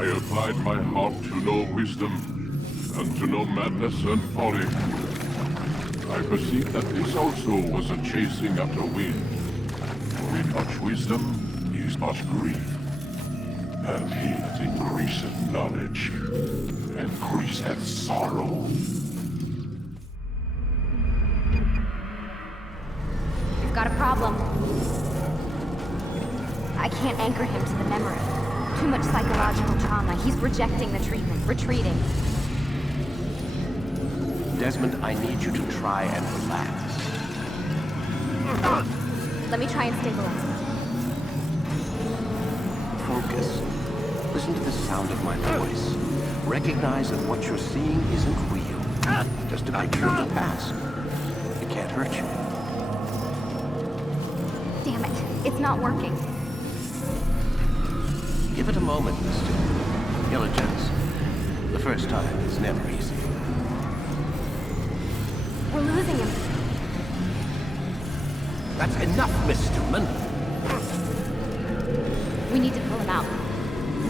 I applied my heart to know wisdom, and to know madness and folly. I perceived that this also was a chasing after wind. For in much wisdom is much grief, and he that increaseth knowledge increaseth sorrow. We've got a problem. I can't anchor him to the memory. Too much psychological trauma. He's rejecting the treatment, retreating. Desmond, I need you to try and relax. Let me try and stabilize him. Focus. Listen to the sound of my voice. Recognize that what you're seeing isn't real. Just a picture of the past. It can't hurt you. Damn it. It's not working. Give it a moment, Mr. Diligence. The first time is never easy. We're losing him. That's enough, Mr. Mann. We need to pull him out.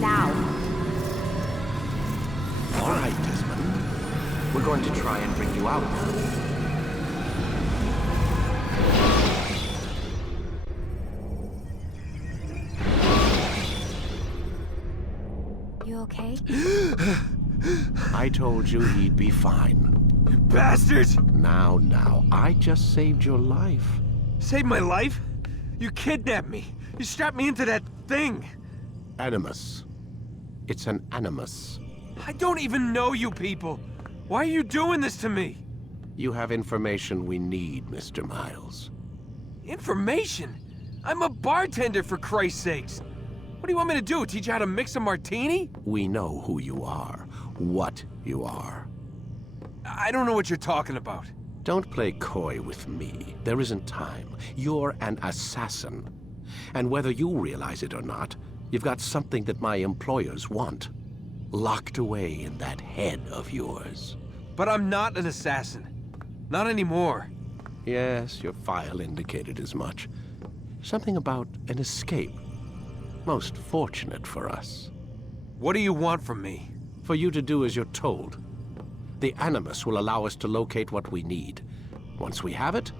Now. All right, Desmond. We're going to try and bring you out now. You okay? I told you he'd be fine. You bastards! Now, I just saved your life. Saved my life? You kidnapped me. You strapped me into that thing. Animus. It's an animus. I don't even know you people. Why are you doing this to me? You have information we need, Mr. Miles. Information? I'm a bartender, for Christ's sakes. What do you want me to do? Teach you how to mix a martini? We know who you are, what you are. I don't know what you're talking about. Don't play coy with me. There isn't time. You're an assassin. And whether you realize it or not, you've got something that my employers want. Locked away in that head of yours. But I'm not an assassin. Not anymore. Yes, your file indicated as much. Something about an escape. Most fortunate for us. What do you want from me? For you to do as you're told. The Animus will allow us to locate what we need. Once we have it,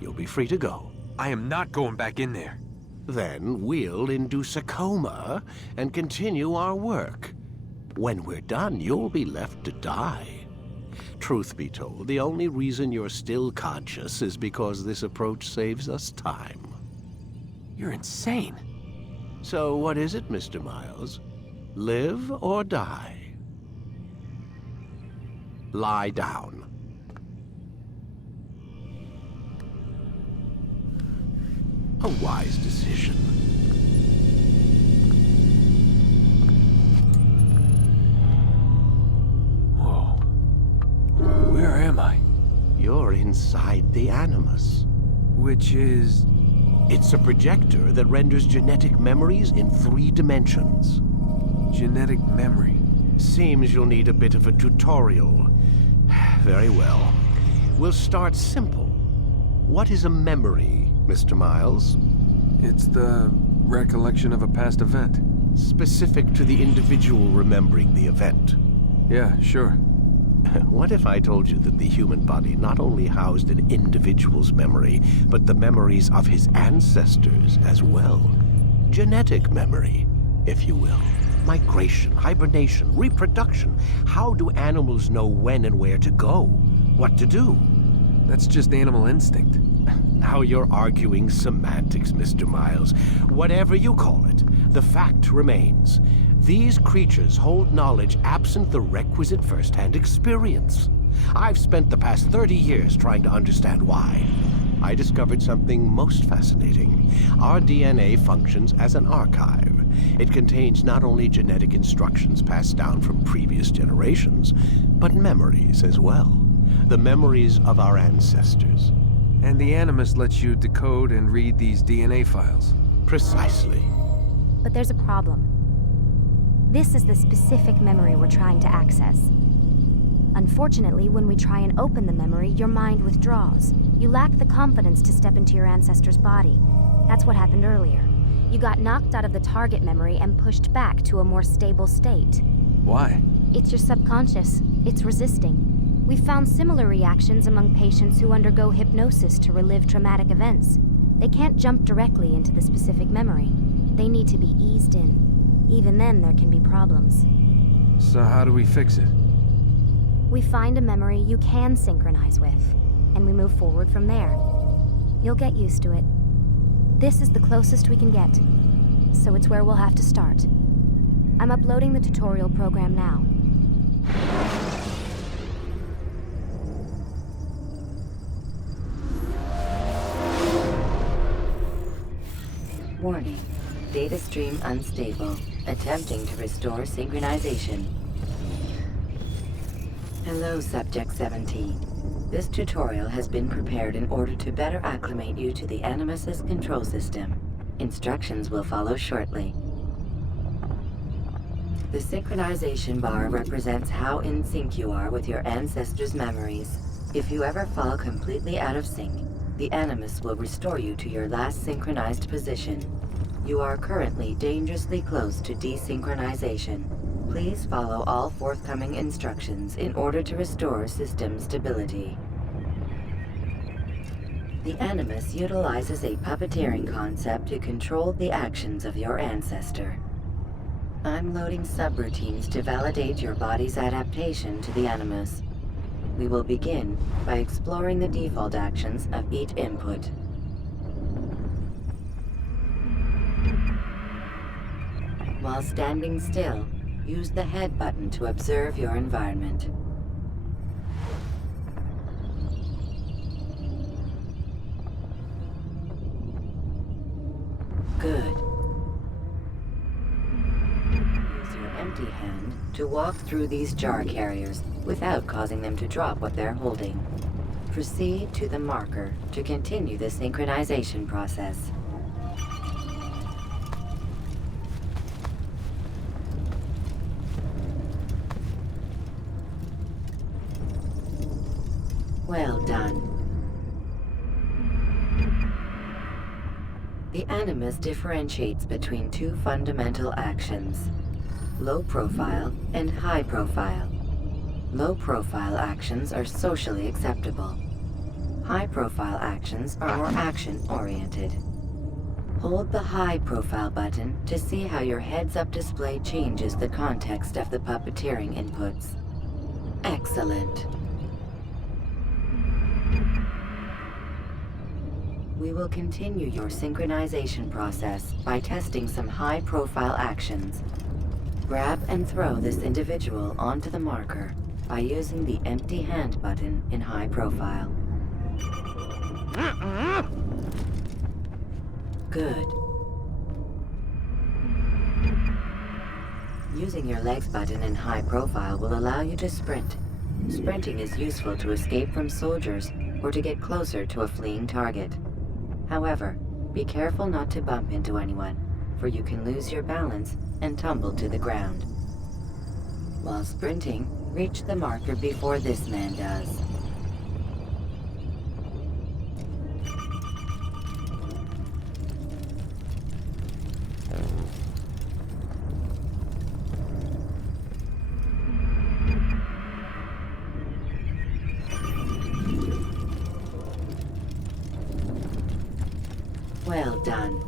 you'll be free to go. I am not going back in there. Then we'll induce a coma and continue our work. When we're done, you'll be left to die. Truth be told, the only reason you're still conscious is because this approach saves us time. You're insane. So what is it, Mr. Miles? Live or die? Lie down. A wise decision. Whoa. Where am I? You're inside the Animus. Which is... It's a projector that renders genetic memories in 3 dimensions. Genetic memory. Seems you'll need a bit of a tutorial. Very well. We'll start simple. What is a memory, Mr. Miles? It's the recollection of a past event. Specific to the individual remembering the event. Yeah, sure. What if I told you that the human body not only housed an individual's memory, but the memories of his ancestors as well? Genetic memory, if you will. Migration, hibernation, reproduction. How do animals know when and where to go? What to do? That's just animal instinct. Now you're arguing semantics, Mr. Miles. Whatever you call it, the fact remains. These creatures hold knowledge absent the requisite first-hand experience. I've spent the past 30 years trying to understand why. I discovered something most fascinating. Our DNA functions as an archive. It contains not only genetic instructions passed down from previous generations, but memories as well. The memories of our ancestors. And the Animus lets you decode and read these DNA files. Precisely. But there's a problem. This is the specific memory we're trying to access. Unfortunately, when we try and open the memory, your mind withdraws. You lack the confidence to step into your ancestor's body. That's what happened earlier. You got knocked out of the target memory and pushed back to a more stable state. Why? It's your subconscious. It's resisting. We've found similar reactions among patients who undergo hypnosis to relive traumatic events. They can't jump directly into the specific memory. They need to be eased in. Even then, there can be problems. So how do we fix it? We find a memory you can synchronize with, and we move forward from there. You'll get used to it. This is the closest we can get, so it's where we'll have to start. I'm uploading the tutorial program now. Warning. Data stream unstable. Attempting to restore synchronization. Hello, Subject 17. This tutorial has been prepared in order to better acclimate you to the Animus's control system. Instructions will follow shortly. The synchronization bar represents how in sync you are with your ancestors' memories. If you ever fall completely out of sync, the Animus will restore you to your last synchronized position. You are currently dangerously close to desynchronization. Please follow all forthcoming instructions in order to restore system stability. The Animus utilizes a puppeteering concept to control the actions of your ancestor. I'm loading subroutines to validate your body's adaptation to the Animus. We will begin by exploring the default actions of each input. While standing still, use the head button to observe your environment. Good. Use your empty hand to walk through these jar carriers without causing them to drop what they're holding. Proceed to the marker to continue the synchronization process. Well done. The Animus differentiates between two fundamental actions: low profile and high profile. Low profile actions are socially acceptable. High profile actions are more action-oriented. Hold the high profile button to see how your heads-up display changes the context of the puppeteering inputs. Excellent. We will continue your synchronization process by testing some high-profile actions. Grab and throw this individual onto the marker by using the empty hand button in high profile. Good. Using your legs button in high profile will allow you to sprint. Sprinting is useful to escape from soldiers or to get closer to a fleeing target. However, be careful not to bump into anyone, for you can lose your balance and tumble to the ground. While sprinting, reach the marker before this man does. Well done.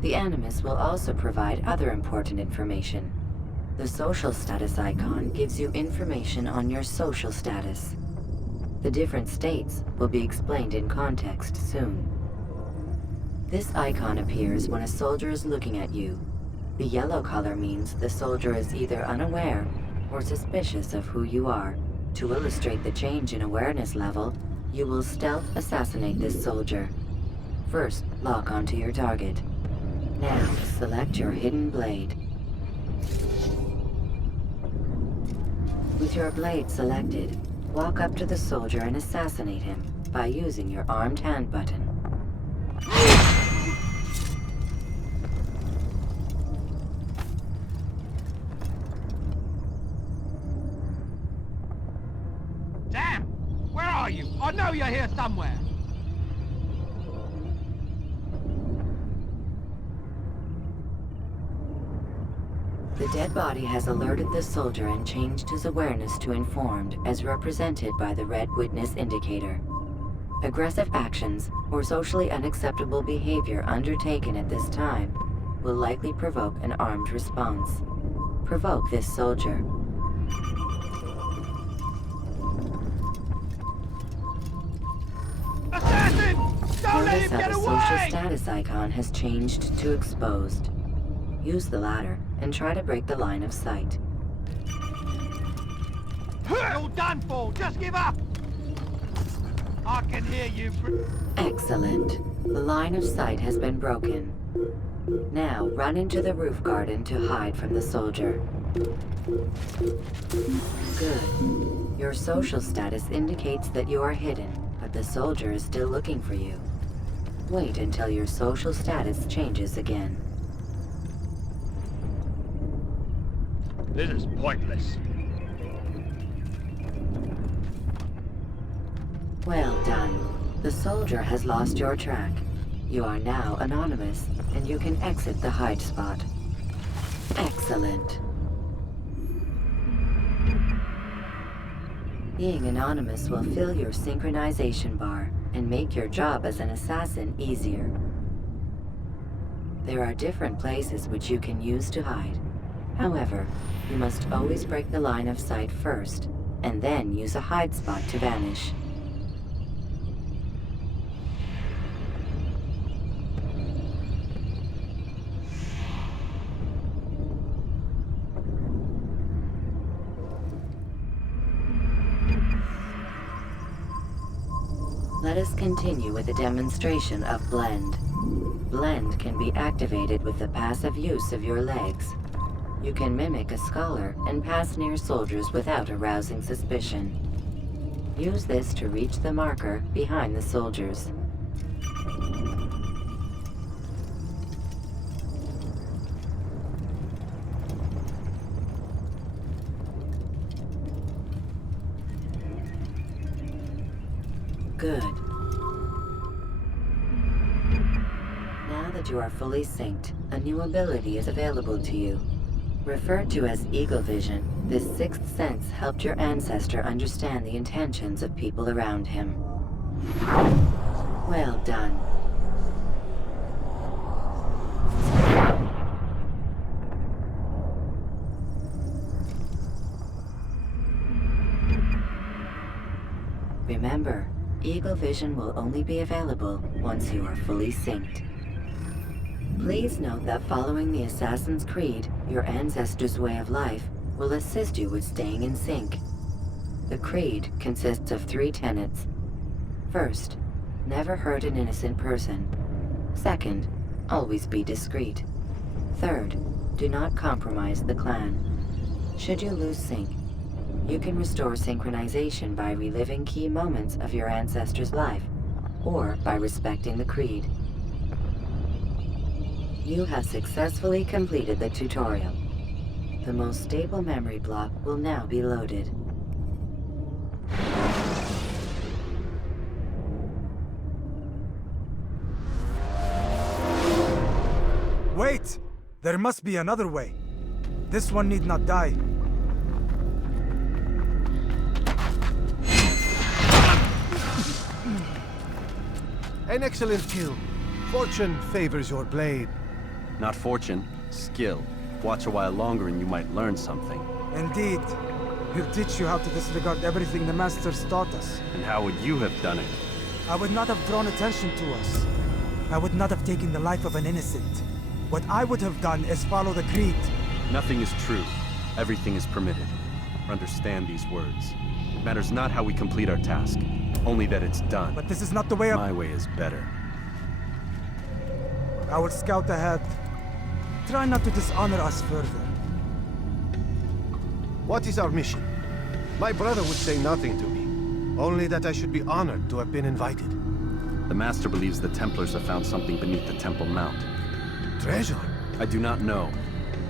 The Animus will also provide other important information. The social status icon gives you information on your social status. The different states will be explained in context soon. This icon appears when a soldier is looking at you. The yellow color means the soldier is either unaware or suspicious of who you are. To illustrate the change in awareness level, you will stealth assassinate this soldier. First, lock onto your target. Now, select your hidden blade. With your blade selected, walk up to the soldier and assassinate him by using your armed hand button. Damn! Where are you? I know you're here somewhere. The dead body has alerted the soldier and changed his awareness to informed, as represented by the red witness indicator. Aggressive actions or socially unacceptable behavior undertaken at this time will likely provoke an armed response. Provoke this soldier. Assassin! Don't let Notice him how get the social away! status icon has changed to exposed. Use the latter and try to break the line of sight. You're done for! Just give up! I can hear you. Excellent. The line of sight has been broken. Now run into the roof garden to hide from the soldier. Good. Your social status indicates that you are hidden, but the soldier is still looking for you. Wait until your social status changes again. This is pointless. Well done. The soldier has lost your track. You are now anonymous, and you can exit the hide spot. Excellent. Being anonymous will fill your synchronization bar and make your job as an assassin easier. There are different places which you can use to hide. However, you must always break the line of sight first, and then use a hide spot to vanish. Let us continue with a demonstration of Blend. Blend can be activated with the passive use of your legs. You can mimic a scholar and pass near soldiers without arousing suspicion. Use this to reach the marker behind the soldiers. Good. Now that you are fully synced, a new ability is available to you. Referred to as Eagle Vision, this sixth sense helped your ancestor understand the intentions of people around him. Well done. Remember, Eagle Vision will only be available once you are fully synced. Please note that following the Assassin's Creed, your ancestors' way of life will assist you with staying in sync. The Creed consists of 3 tenets. First, never hurt an innocent person. Second, always be discreet. Third, do not compromise the clan. Should you lose sync, you can restore synchronization by reliving key moments of your ancestor's life, or by respecting the Creed. You have successfully completed the tutorial. The most stable memory block will now be loaded. Wait! There must be another way. This one need not die. An excellent kill. Fortune favors your blade. Not fortune, skill. Watch a while longer and you might learn something. Indeed. He'll teach you how to disregard everything the Masters taught us. And how would you have done it? I would not have drawn attention to us. I would not have taken the life of an innocent. What I would have done is follow the Creed. Nothing is true. Everything is permitted. Understand these words. It matters not how we complete our task, only that it's done. But this is not the way of... My way is better. I will scout ahead. Try not to dishonor us further. What is our mission? My brother would say nothing to me. Only that I should be honored to have been invited. The Master believes the Templars have found something beneath the Temple Mount. Treasure? I do not know.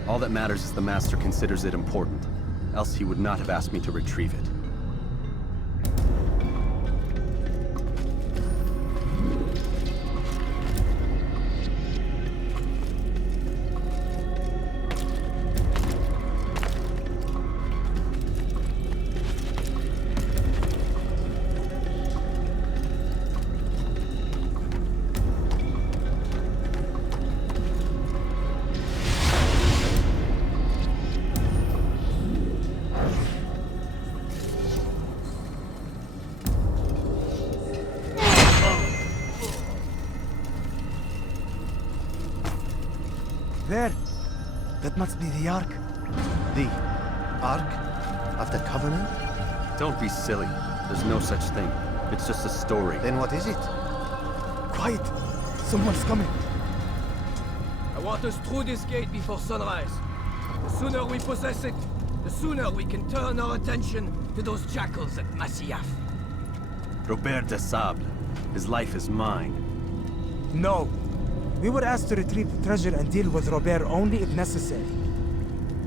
All that matters is the Master considers it important. Else he would not have asked me to retrieve it. There. That must be the Ark. The Ark of the Covenant? Don't be silly. There's no such thing. It's just a story. Then what is it? Quiet! Someone's coming. I want us through this gate before sunrise. The sooner we possess it, the sooner we can turn our attention to those jackals at Masyaf. Rebirth de Sable. His life is mine. No. We were asked to retrieve the treasure and deal with Robert only if necessary.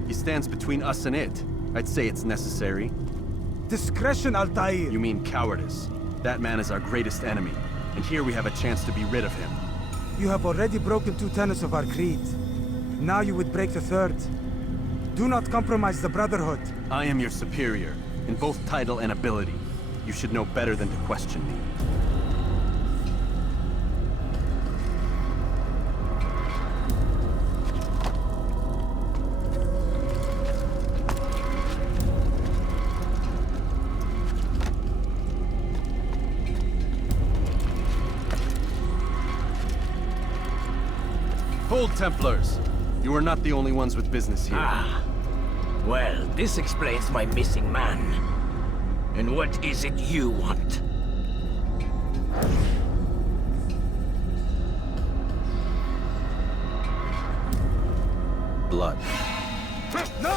He stands between us and it. I'd say it's necessary. Discretion, Altaïr! You mean cowardice. That man is our greatest enemy, and here we have a chance to be rid of him. You have already broken 2 tenets of our creed. Now you would break the 3rd. Do not compromise the Brotherhood. I am your superior, in both title and ability. You should know better than to question me. Hold, Templars! You are not the only ones with business here. Ah. Well, this explains my missing man. And what is it you want? Blood. No!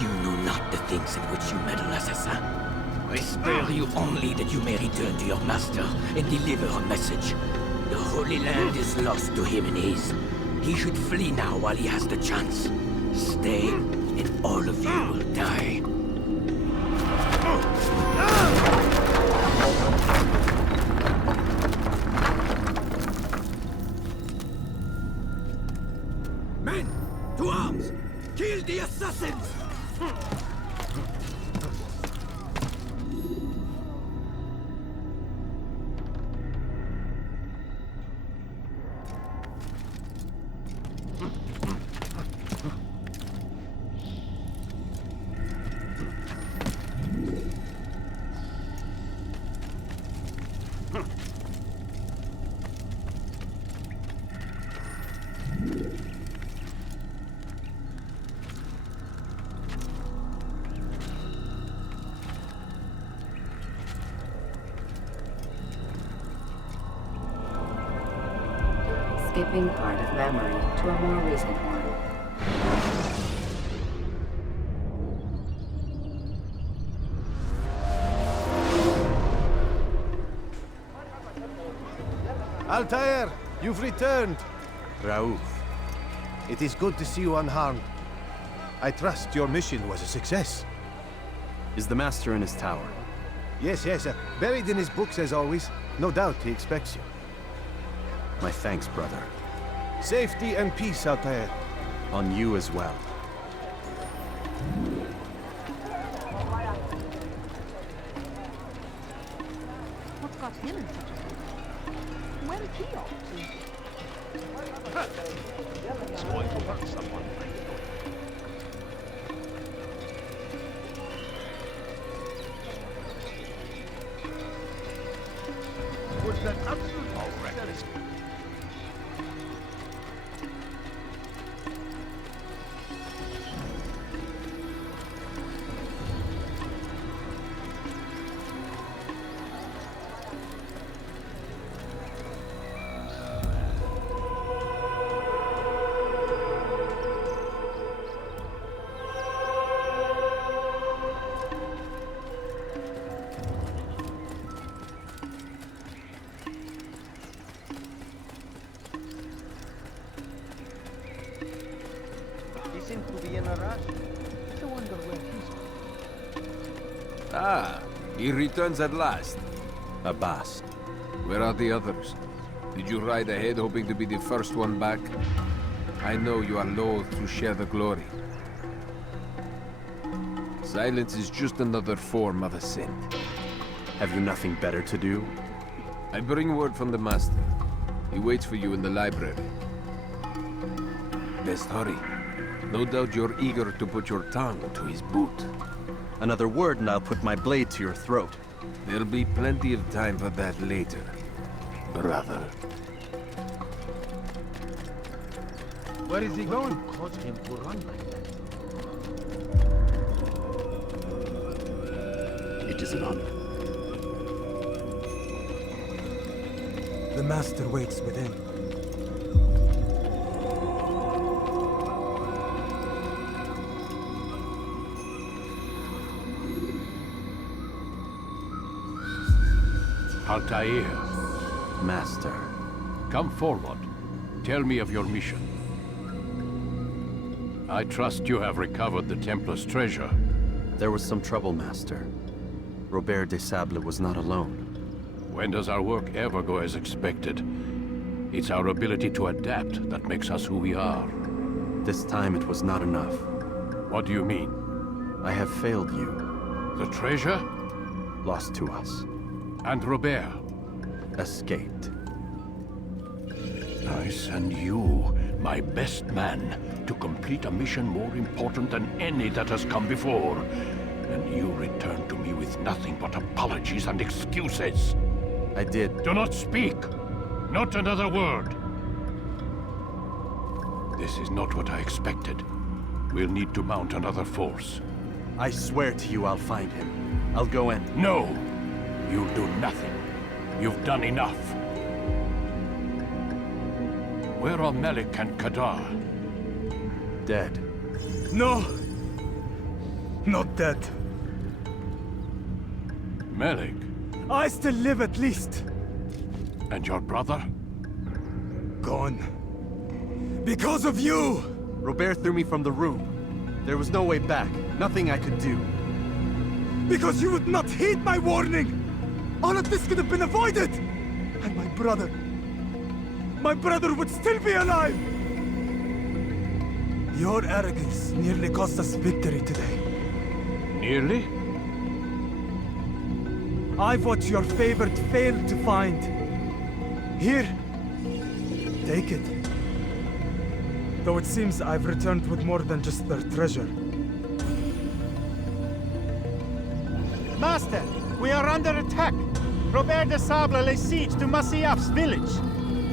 You know not the things in which you meddle, assassin. I spare you only that you may return to your master and deliver a message. The Holy Land is lost to him and his. He should flee now while he has the chance. Stay, and all of you will die. Men, to arms! Kill the assassins! Skipping part of memory to a more recent one. Altaïr, you've returned. Raouf. It is good to see you unharmed. I trust your mission was a success. Is the Master in his tower? Yes, buried in his books as always. No doubt he expects you. My thanks, brother. Safety and peace, Altaïr. On you as well. What got him in such a hurry? Where did he off to? It's going to hurt someone. Was that absolute reckless? Seems to be in a rush. I wonder where he's... Ah, he returns at last. Abbas. Where are the others? Did you ride ahead hoping to be the first one back? I know you are loath to share the glory. Silence is just another form of assent. Have you nothing better to do? I bring word from the Master. He waits for you in the library. Best hurry. No doubt you're eager to put your tongue to his boot. Another word and I'll put my blade to your throat. There'll be plenty of time for that later, brother. Where is he going? Caused him to run like that. It is an honor. The Master waits within. Altaïr, Master. come forward. Tell me of your mission. I trust you have recovered the Templar's treasure. There was some trouble, Master. Rebirth de Sable was not alone. When does our work ever go as expected? It's our ability to adapt that makes us who we are. This time it was not enough. What do you mean? I have failed you. The treasure? Lost to us. And Rebirth? Escaped. I send you, my best man, to complete a mission more important than any that has come before. And you return to me with nothing but apologies and excuses. I did. Do not speak! Not another word! This is not what I expected. We'll need to mount another force. I swear to you I'll find him. I'll go in. No! You'll do nothing. You've done enough. Where are Melik and Kadar? Dead. No! Not dead. Melik? I still live at least. And your brother? Gone. Because of you! Rebirth threw me from the room. There was no way back. Nothing I could do. Because you would not heed my warning! All of this could have been avoided! And my brother would still be alive! Your arrogance nearly cost us victory today. Nearly? I've what your favored failed to find. Here, take it. Though it seems I've returned with more than just their treasure. Master, we are under attack. Rebirth de Sable lays siege to Masyaf's village.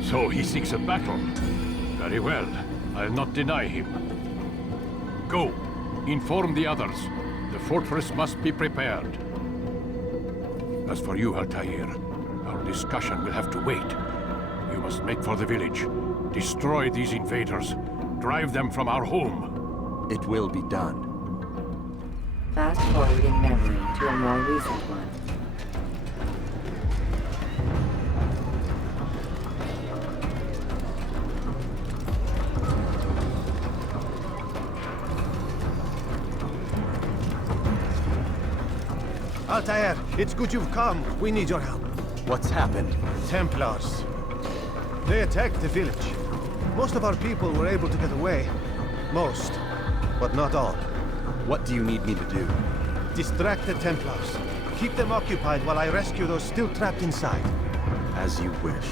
So he seeks a battle. Very well. I'll not deny him. Go. Inform the others. The fortress must be prepared. As for you, Altaïr, our discussion will have to wait. You must make for the village. Destroy these invaders. Drive them from our home. It will be done. Fast forwarding memory to a more recent one. Altaïr, it's good you've come. We need your help. What's happened? Templars. They attacked the village. Most of our people were able to get away. Most, but not all. What do you need me to do? Distract the Templars. Keep them occupied while I rescue those still trapped inside. As you wish.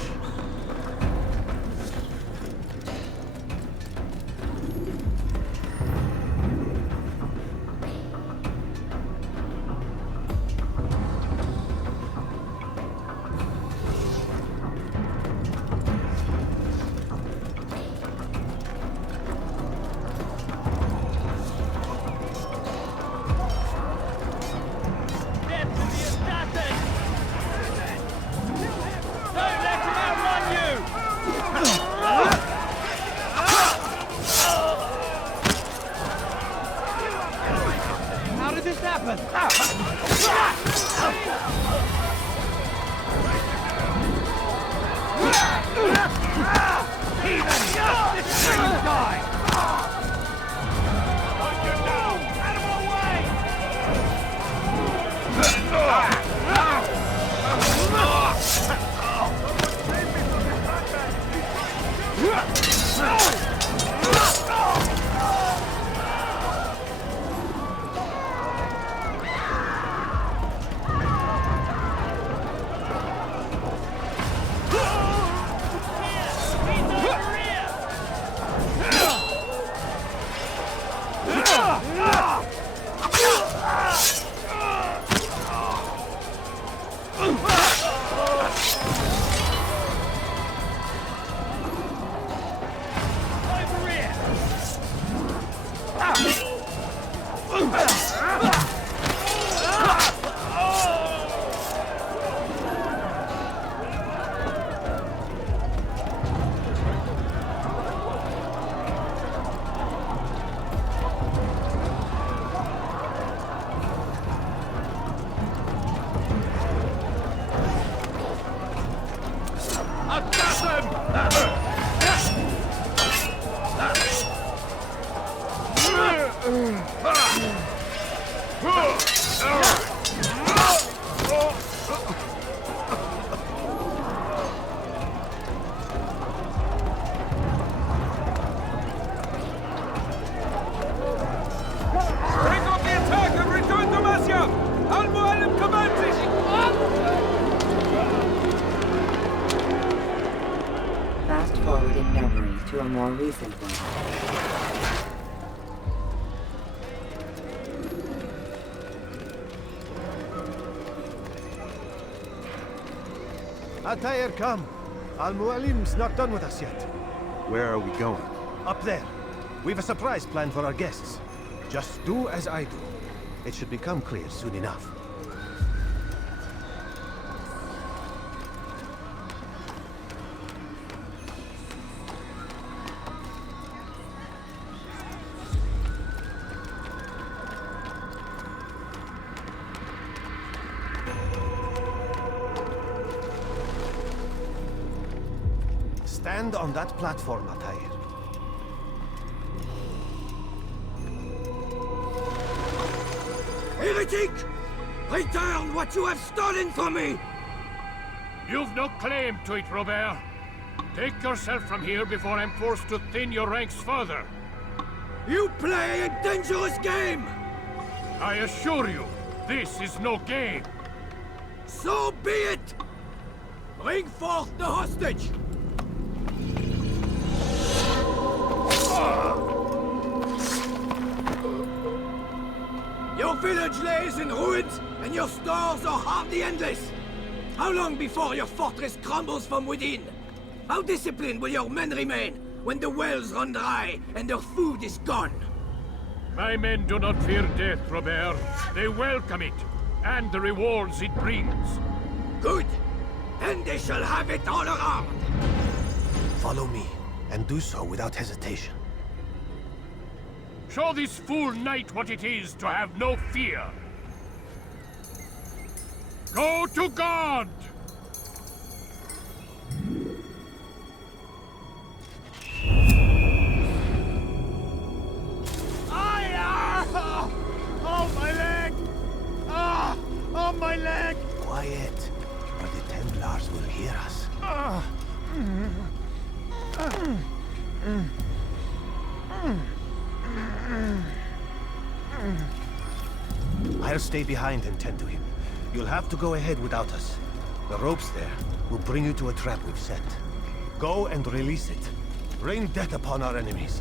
to a more recent one. Altaïr, come. Al-Mualim's not done with us yet. Where are we going? Up there. We've a surprise planned for our guests. Just do as I do. It should become clear soon enough. Stand on that platform, Altaïr. Heretic! Return what you have stolen from me! You've no claim to it, Robert. Take yourself from here before I'm forced to thin your ranks further. You play a dangerous game! I assure you, this is no game. So be it! Bring forth the hostage! Your village lays in ruins, and your stores are hardly endless. How long before your fortress crumbles from within? How disciplined will your men remain when the wells run dry and their food is gone? My men do not fear death, Robert. They welcome it, and the rewards it brings. Good. Then they shall have it all around. Follow me, and do so without hesitation. Show this fool knight what it is to have no fear. Go to God! Oh, my leg! Ah! Oh, my leg! Quiet, or the Templars will hear us. I'll stay behind and tend to him. You'll have to go ahead without us. The ropes there will bring you to a trap we've set. Go and release it. Rain death upon our enemies.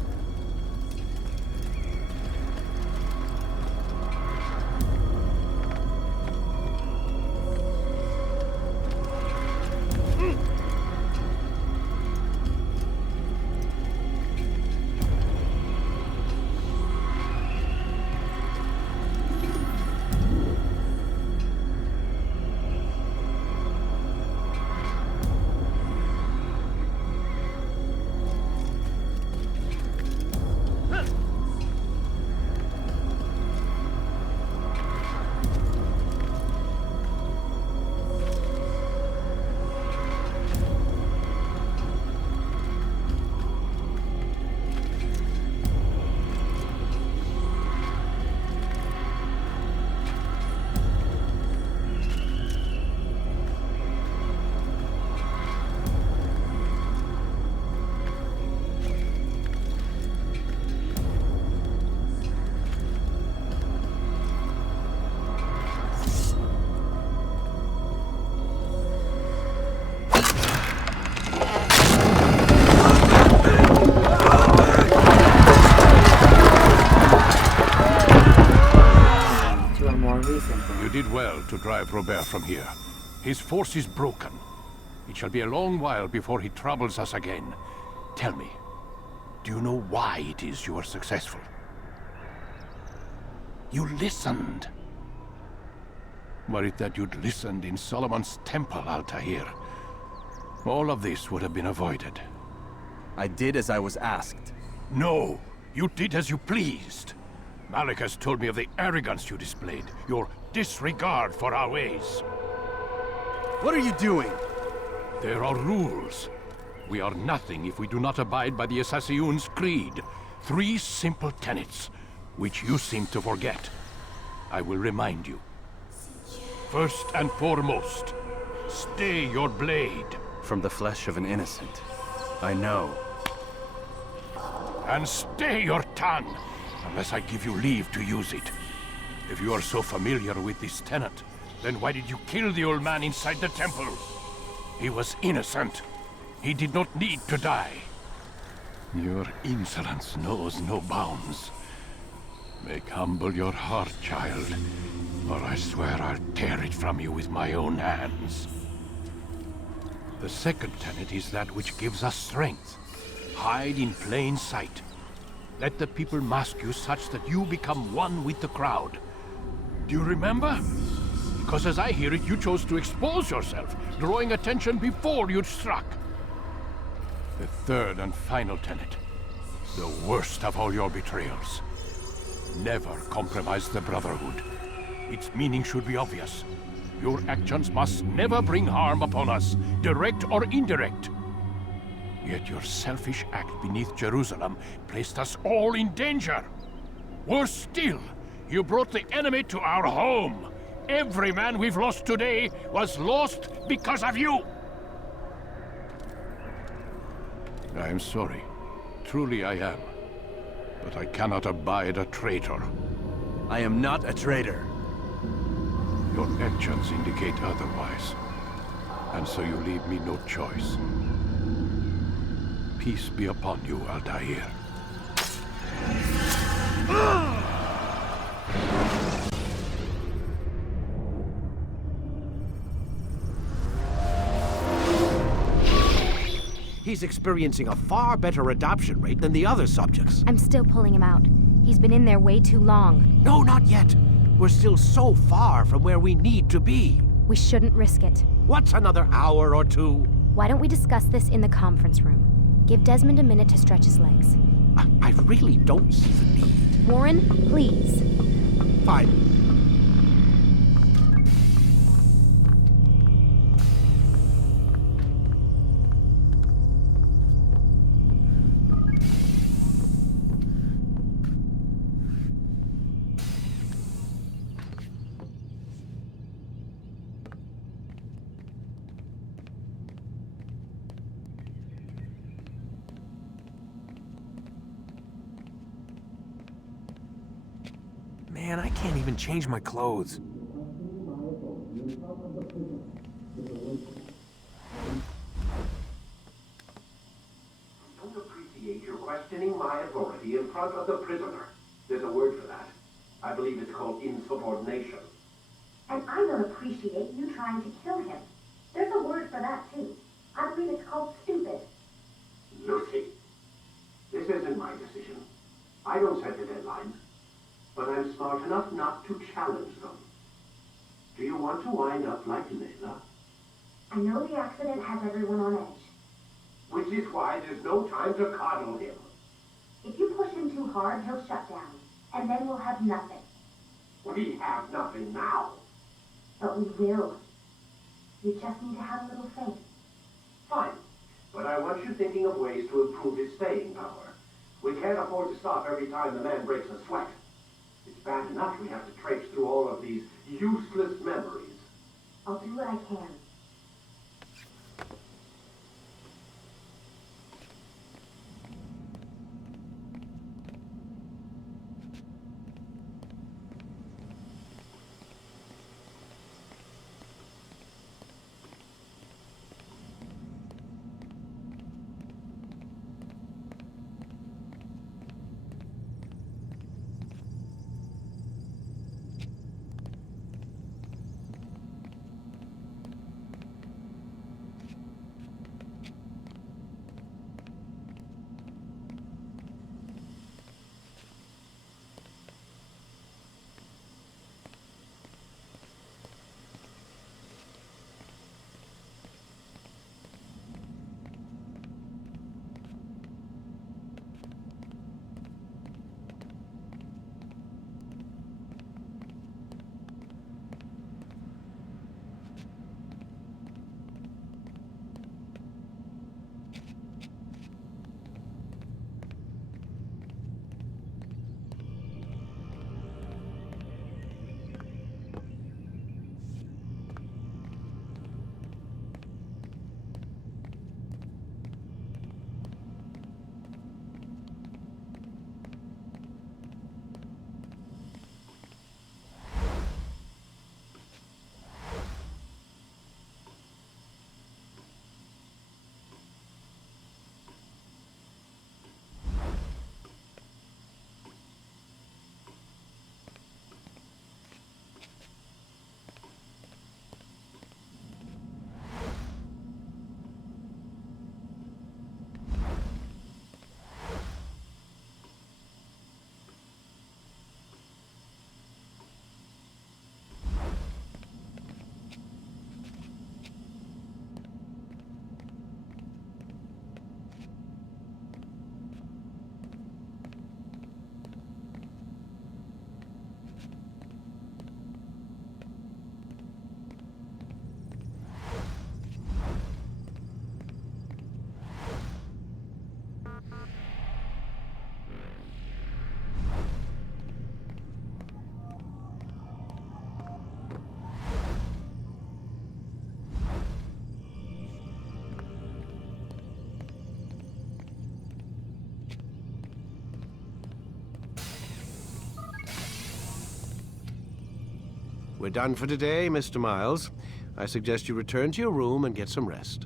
You did well to drive Robert from here. His force is broken. It shall be a long while before he troubles us again. Tell me, do you know why it is you are successful? You listened. Were it that you'd listened in Solomon's temple, Altaïr, all of this would have been avoided. I did as I was asked. No, you did as you pleased. Malik has told me of the arrogance you displayed, your disregard for our ways. What are you doing? There are rules. We are nothing if we do not abide by the Assassin's creed. 3 simple tenets, which you seem to forget. I will remind you. First and foremost, stay your blade. From the flesh of an innocent. I know. And stay your tongue, unless I give you leave to use it. If you are so familiar with this tenet, then why did you kill the old man inside the temple? He was innocent. He did not need to die. Your insolence knows no bounds. Make humble your heart, child, or I swear I'll tear it from you with my own hands. The second tenet is that which gives us strength. Hide in plain sight. Let the people mask you such that you become one with the crowd. Do you remember? Because as I hear it, you chose to expose yourself, drawing attention before you'd struck. The third and final tenet. The worst of all your betrayals. Never compromise the Brotherhood. Its meaning should be obvious. Your actions must never bring harm upon us, direct or indirect. Yet your selfish act beneath Jerusalem placed us all in danger. Worse still, you brought the enemy to our home. Every man we've lost today was lost because of you. I am sorry. Truly I am. But I cannot abide a traitor. I am not a traitor. Your actions indicate otherwise. And so you leave me no choice. Peace be upon you, Altaïr. He's experiencing a far better adoption rate than the other subjects. I'm still pulling him out. He's been in there way too long. No, not yet. We're still so far from where we need to be. We shouldn't risk it. What's another hour or two? Why don't we discuss this in the conference room? Give Desmond a minute to stretch his legs. I really don't see the need. Warren, please. Fine. Man, I can't even change my clothes. Don't appreciate your questioning my authority in front of the prisoner. There's a word for that. I believe it's called insubordination. And I don't appreciate you trying to kill him. There's a word for that, too. I believe it's called stupid. Lucy, this isn't my decision. I don't set the deadlines. But I'm smart enough not to challenge them. Do you want to wind up like Layla? I know the accident has everyone on edge. Which is why there's no time to coddle him. If you push him too hard, he'll shut down. And then we'll have nothing. We have nothing now. But we will. You just need to have a little faith. Fine. But I want you thinking of ways to improve his staying power. We can't afford to stop every time the man breaks a sweat. It's bad enough we have to traipse through all of these useless memories. I'll do what I can. We're done for today, Mr. Miles. I suggest you return to your room and get some rest.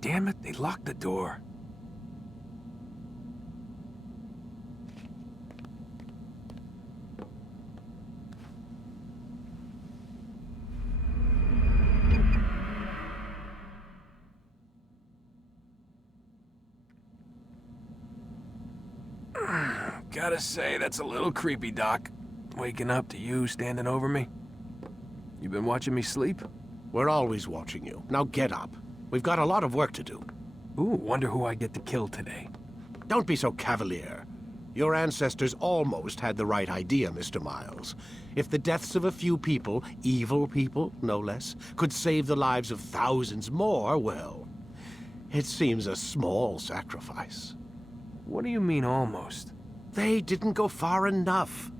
Damn it, they locked the door. Gotta say, that's a little creepy, Doc. Waking up to you standing over me. You been watching me sleep? We're always watching you. Now get up. We've got a lot of work to do. Ooh, wonder who I get to kill today. Don't be so cavalier. Your ancestors almost had the right idea, Mr. Miles. If the deaths of a few people, evil people, no less, could save the lives of thousands more, well, it seems a small sacrifice. What do you mean, almost? They didn't go far enough.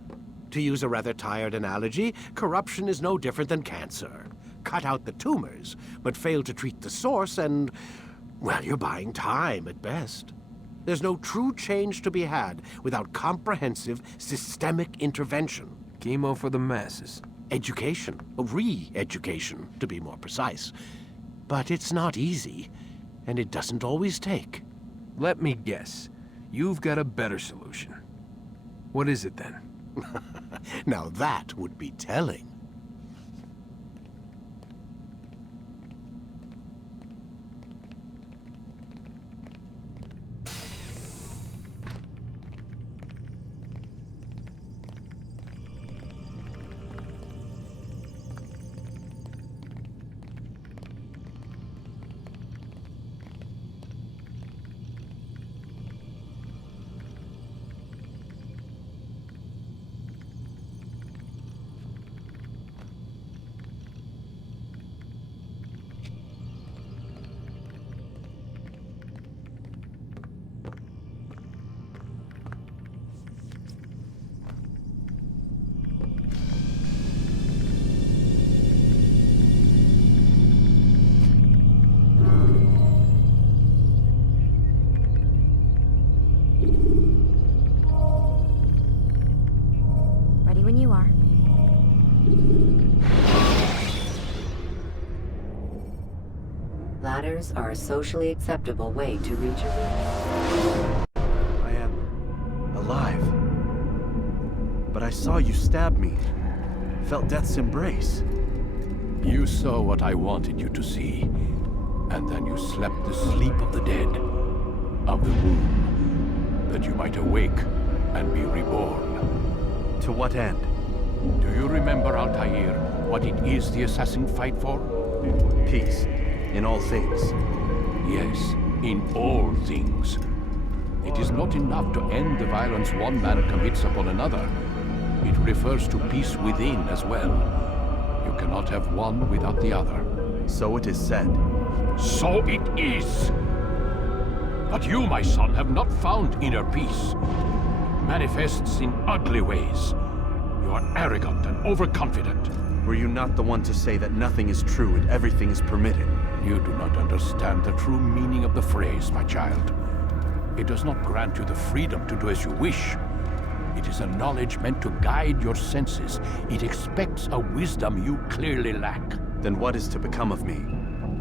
To use a rather tired analogy, corruption is no different than cancer. Cut out the tumors, but fail to treat the source and, well, you're buying time at best. There's no true change to be had without comprehensive, systemic intervention. Chemo for the masses. Education, re-education, to be more precise. But it's not easy, and it doesn't always take. Let me guess. You've got a better solution. What is it, then? Now that would be telling. When you are. Ladders are a socially acceptable way to reach a room. I am alive. But I saw you stab me. Felt death's embrace. You saw what I wanted you to see. And then you slept the sleep of the dead. Of the womb. That you might awake and be reborn. To what end? Do you remember, Altaïr, what it is the assassin fight for? Peace. In all things. Yes, in all things. It is not enough to end the violence one man commits upon another. It refers to peace within as well. You cannot have one without the other. So it is said. So it is! But you, my son, have not found inner peace. It manifests in ugly ways. You are arrogant and overconfident. Were you not the one to say that nothing is true and everything is permitted? You do not understand the true meaning of the phrase, my child. It does not grant you the freedom to do as you wish. It is a knowledge meant to guide your senses. It expects a wisdom you clearly lack. Then what is to become of me?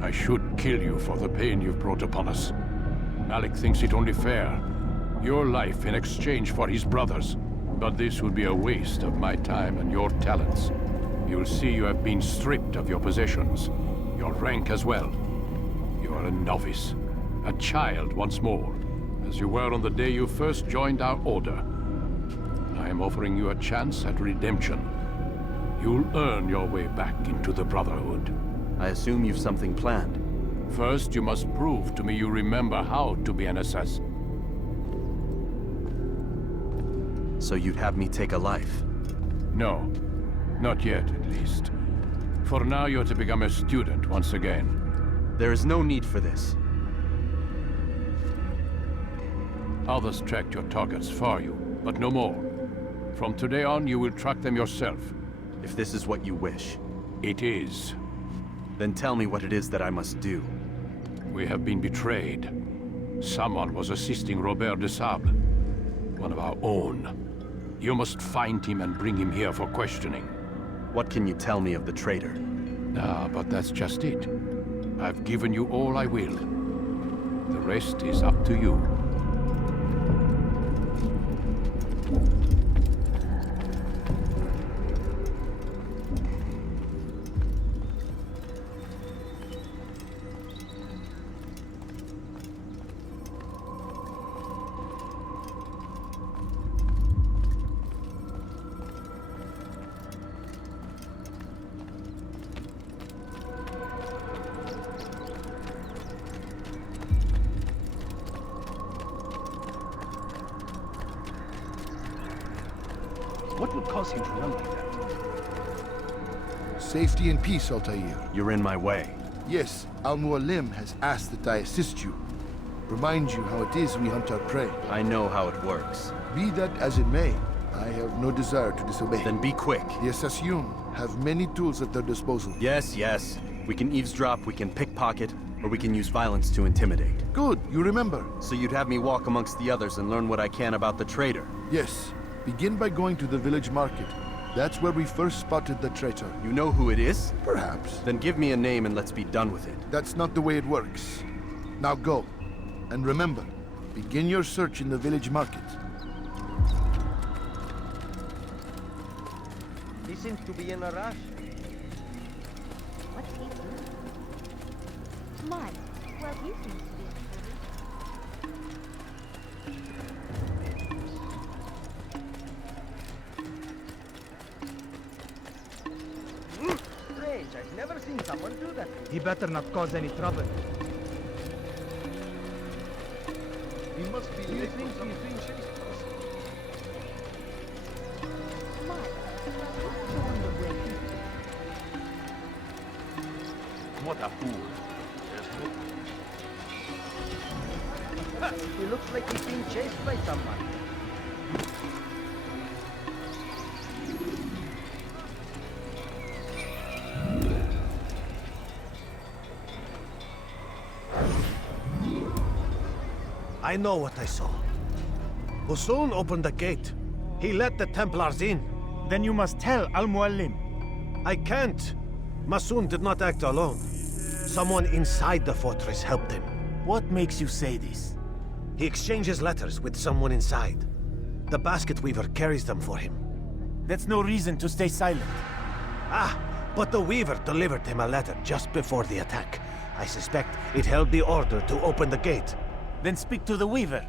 I should kill you for the pain you've brought upon us. Malik thinks it only fair. Your life in exchange for his brother's. But this would be a waste of my time and your talents. You'll see you have been stripped of your possessions, your rank as well. You are a novice, a child once more, as you were on the day you first joined our order. I am offering you a chance at redemption. You'll earn your way back into the Brotherhood. I assume you've something planned. First, you must prove to me you remember how to be an assassin. So you'd have me take a life? No. Not yet, at least. For now, you're to become a student once again. There is no need for this. Others tracked your targets for you, but no more. From today on, you will track them yourself. If this is what you wish. It is. Then tell me what it is that I must do. We have been betrayed. Someone was assisting Robert de Sable, one of our own. You must find him and bring him here for questioning. What can you tell me of the traitor? Ah, but that's just it. I've given you all I will. The rest is up to you. What would cause him to run like that? Safety and peace, Altaïr. You're in my way. Yes, Al-Mualim has asked that I assist you. Remind you how it is we hunt our prey. I know how it works. Be that as it may, I have no desire to disobey. Then be quick. The Assassin have many tools at their disposal. Yes, yes. We can eavesdrop, we can pickpocket, or we can use violence to intimidate. Good, you remember. So you'd have me walk amongst the others and learn what I can about the traitor? Yes. Begin by going to the village market. That's where we first spotted the traitor. You know who it is? Perhaps. Then give me a name and let's be done with it. That's not the way it works. Now go. And remember, begin your search in the village market. He seems to be in a rush. What's he doing? Mine. Well, he seems to be. Strange, I've never seen someone do that. He better not cause any trouble. He must be late. He's being chased. What a fool. He looks like he's being chased by someone. I know what I saw. Hussein opened the gate. He let the Templars in. Then you must tell Al-Mualim. I can't. Masoon did not act alone. Someone inside the fortress helped him. What makes you say this? He exchanges letters with someone inside. The basket weaver carries them for him. That's no reason to stay silent. Ah, but the weaver delivered him a letter just before the attack. I suspect it held the order to open the gate. Then speak to the weaver.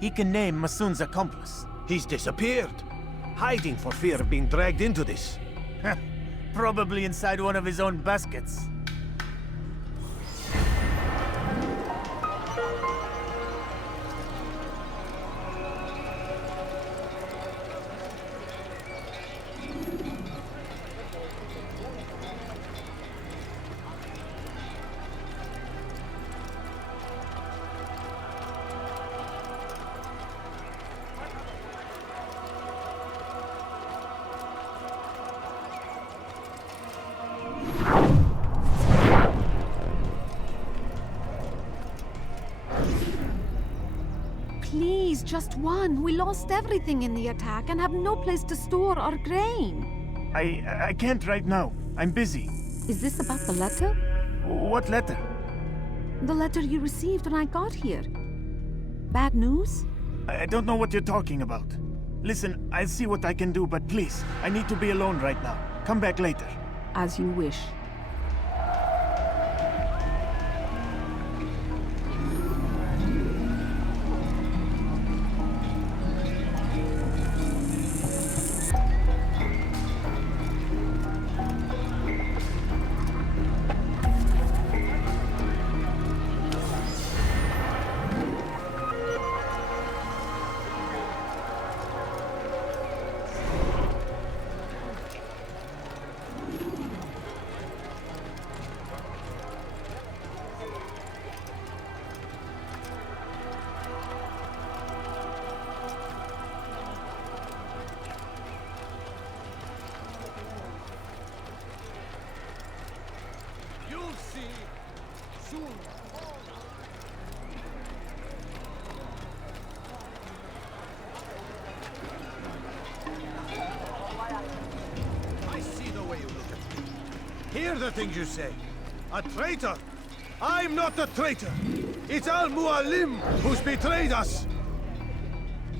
He can name Masoon's accomplice. He's disappeared, hiding for fear of being dragged into this. Probably inside one of his own baskets. Please, just one. We lost everything in the attack and have no place to store our grain. I can't right now. I'm busy. Is this about the letter? What letter? The letter you received when I got here. Bad news? I don't know what you're talking about. Listen, I'll see what I can do, but please, I need to be alone right now. Come back later. As you wish. hear the things you say. A traitor? I'm not a traitor. It's Al-Mualim who's betrayed us.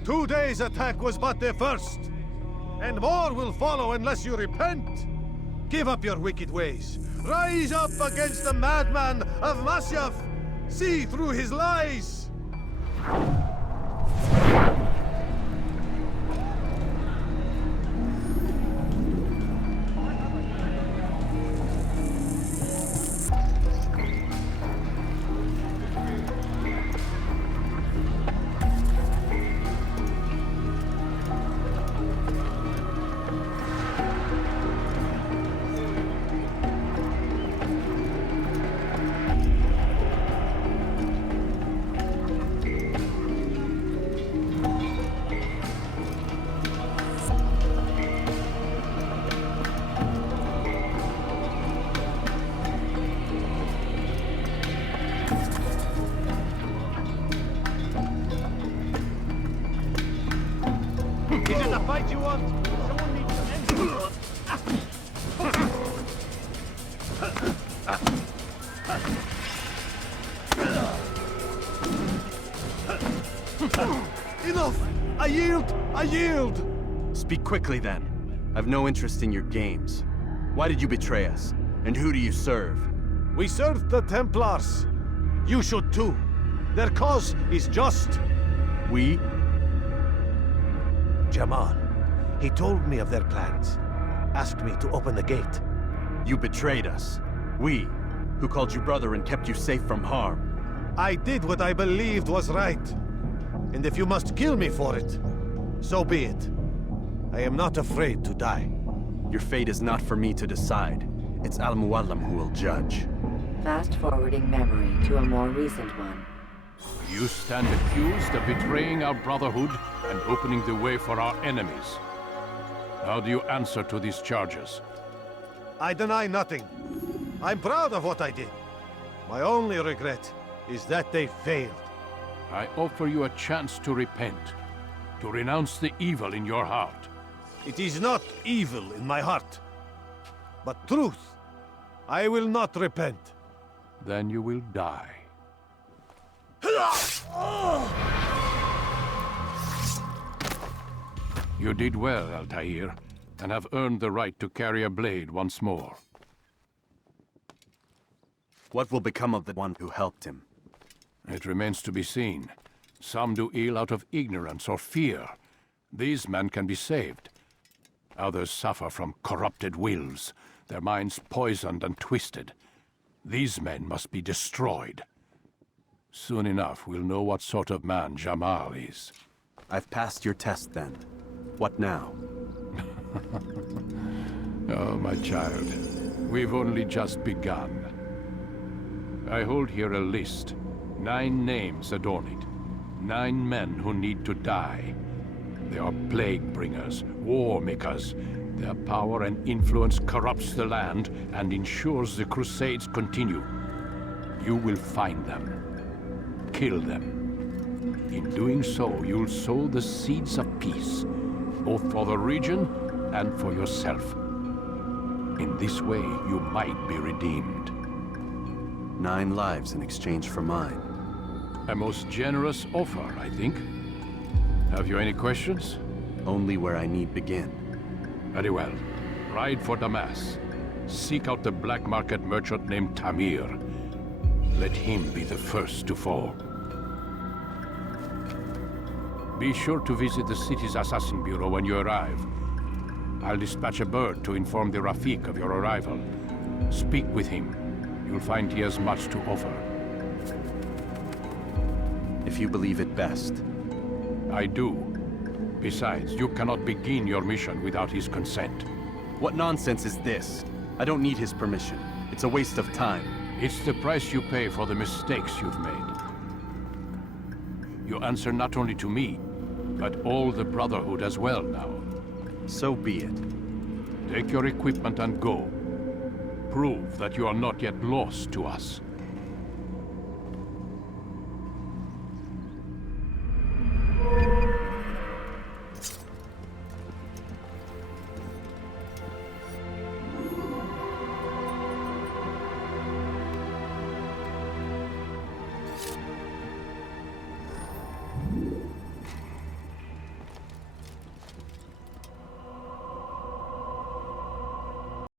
Today's attack was but the first. And more will follow unless you repent. Give up your wicked ways. Rise up against the madman of Masyaf. See through his lies. Is it a fight you want? Someone needs to end it. Enough! I yield! I yield! Speak quickly then. I've no interest in your games. Why did you betray us? And who do you serve? We serve the Templars. You should too. Their cause is just. We? Jamal. He told me of their plans. Asked me to open the gate. You betrayed us. We, who called you brother and kept you safe from harm. I did what I believed was right. And if you must kill me for it, so be it. I am not afraid to die. Your fate is not for me to decide. It's Al-Mualim who will judge. Fast-forwarding memory to a more recent one. You stand accused of betraying our brotherhood and opening the way for our enemies. How do you answer to these charges? I deny nothing. I'm proud of what I did. My only regret is that they failed. I offer you a chance to repent, to renounce the evil in your heart. It is not evil in my heart, but truth. I will not repent. Then you will die. You did well, Altaïr, and have earned the right to carry a blade once more. What will become of the one who helped him? It remains to be seen. Some do ill out of ignorance or fear. These men can be saved. Others suffer from corrupted wills, their minds poisoned and twisted. These men must be destroyed. Soon enough, we'll know what sort of man Jamal is. I've passed your test, then. What now? Oh, my child. We've only just begun. I hold here a list. 9 names adorn it. 9 men who need to die. They are plague bringers, war makers. Their power and influence corrupts the land and ensures the Crusades continue. You will find them. Kill them. In doing so, you'll sow the seeds of peace, both for the region and for yourself. In this way, you might be redeemed. 9 lives in exchange for mine. A most generous offer, I think. Have you any questions? Only where I need begin. Very well. Ride for Damas. Seek out the black market merchant named Tamir. Let him be the first to fall. Be sure to visit the city's assassin bureau when you arrive. I'll dispatch a bird to inform the Rafik of your arrival. Speak with him. You'll find he has much to offer. If you believe it best. I do. Besides, you cannot begin your mission without his consent. What nonsense is this? I don't need his permission. It's a waste of time. It's the price you pay for the mistakes you've made. You answer not only to me, but all the Brotherhood as well now. So be it. Take your equipment and go. Prove that you are not yet lost to us.